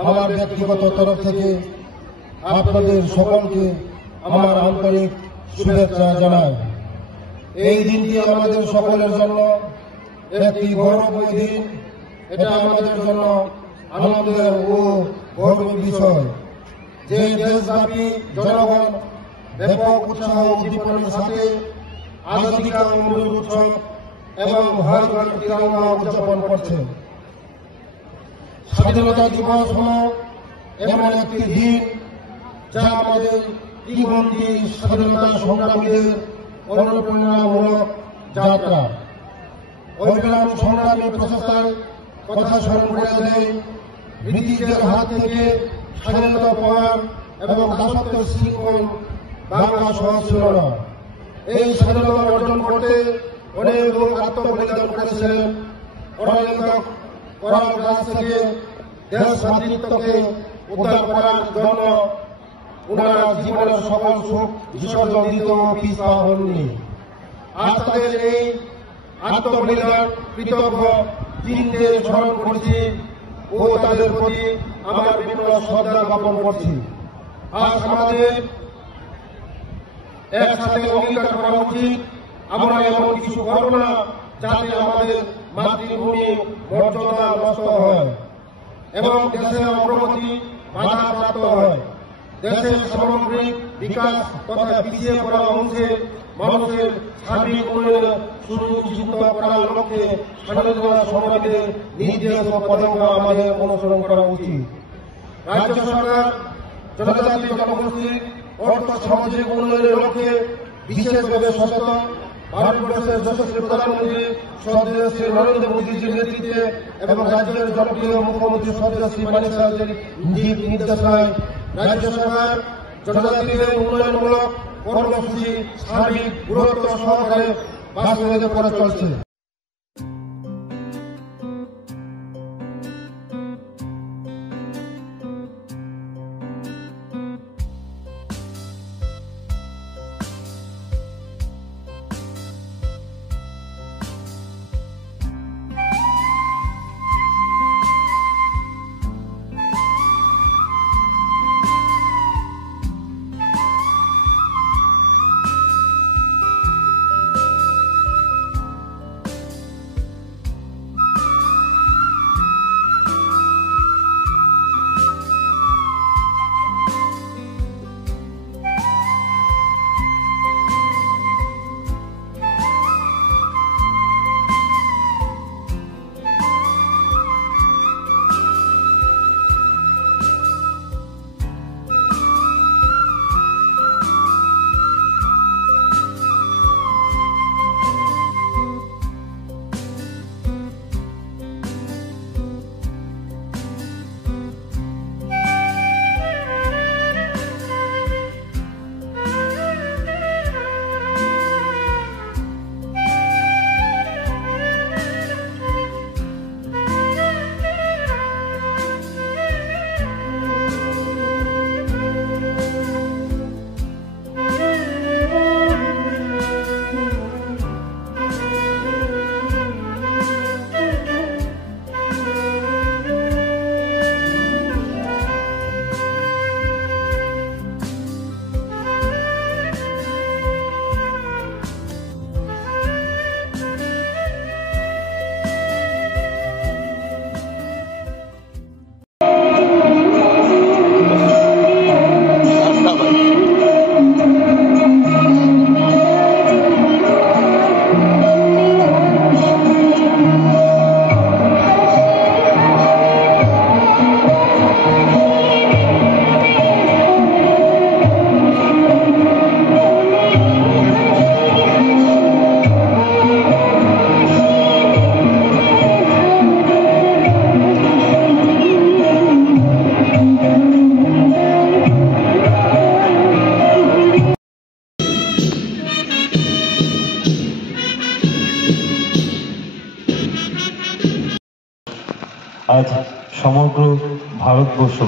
আমার ব্যক্তিগত তরফ থেকে আপনাদের সকলকে আমার আন্তরিক শুভেচ্ছা জানাই। এই দিনটি আমাদের সকলের জন্য একটি গৌরবময় দিন। এটা আমাদের জন্য আনন্দের ও গৌরবের বিষয় যে দেশব্যাপী জনগণ ব্যাপক উৎসাহ উদ্দীপনার সাথে আজাদী কা অমৃত উৎসব এবং হর ঘর তিরঙ্গা উদযাপন করছে। স্বাধীনতা দিবস হল এমন একটি দিন যা আমাদের জীবনটি স্বাধীনতা সংগ্রামীদের অনুপ্রেরণামূলক যাত্রা। অবিরাম সংগ্রামী প্রচেষ্টার কথা স্মরণ করে দেয় ব্রিটিশদের হাত থেকে স্বাধীনতা পাওয়ার এবং দাসত্বের শৃঙ্খল বাংলা সহজ ছিল না। এই স্বাধীনতা অর্জন করতে অনেক লোক আত্মবলিদান করেছিলেন। করার কাছ থেকে দেশ মাতৃত্বকে উদ্ধার করার জন্য ওনারা জীবনের সকল সুখ বিসর্জন দিতেও পিছপা হননি। আজ তাদের এই আত্মবলিদান কৃতজ্ঞ দিনকে স্মরণ করছি ও তাদের প্রতি আমার বিনম্র শ্রদ্ধা জ্ঞাপন করছি। আজ আমাদের একসাথে অঙ্গীকার করা উচিত আমরা এমন কিছু করব না যাতে আমাদের মাতৃভূমি মর্যাদা নষ্ট হয় এবং দেশের অগ্রগতি বাধাপ্রাপ্ত হয়। দেশের সামগ্রিক বিকাশ তথা পিছিয়ে পড়া অংশের মানুষের সার্বিক উন্নয়ন সুনিশ্চিত করার লক্ষ্যে স্বাধীনতা সংগ্রামীদের নির্দেশ ও পদক্ষেপ আমাদের অনুসরণ করা উচিত। রাজ্য সরকার জনজাতি জনগোষ্ঠীর অর্থ সামাজিক উন্নয়নের লক্ষ্যে বিশেষভাবে সচেতন। ভারতবর্ষের যশস্বী প্রধানমন্ত্রী শ্রদ্ধেয় শ্রী নরেন্দ্র মোদীজির নেতৃত্বে এবং রাজ্যের জনপ্রিয় মুখ্যমন্ত্রী শ্রদ্ধেয় শ্রী মানিক সাহার নির্দেশনায় রাজ্য সরকার জনজাতিদের উন্নয়নমূলক কর্মসূচি সার্বিক গুরুত্ব সহকারে বাস্তবায়িত করে চলছে। আজ সমগ্র ভারতবর্ষ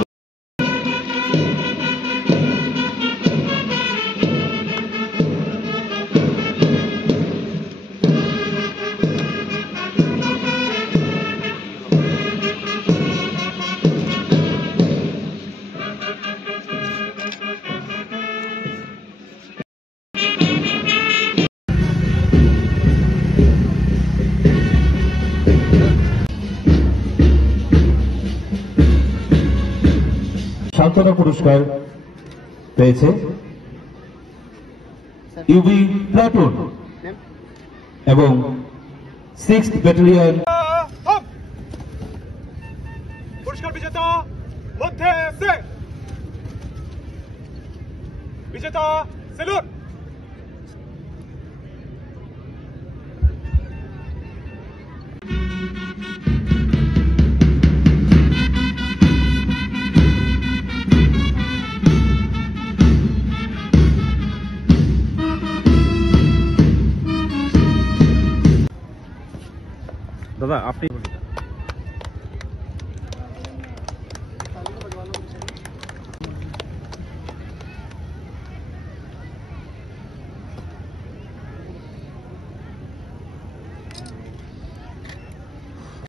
সান্ত্বনা পুরস্কার পেয়েছে ইউবি প্লাটুন এবং 6th ব্যাটালিয়ন। পুরস্কার বিজেতা মধ্যে সে বিজেতা সেলুট। দাদা আপনি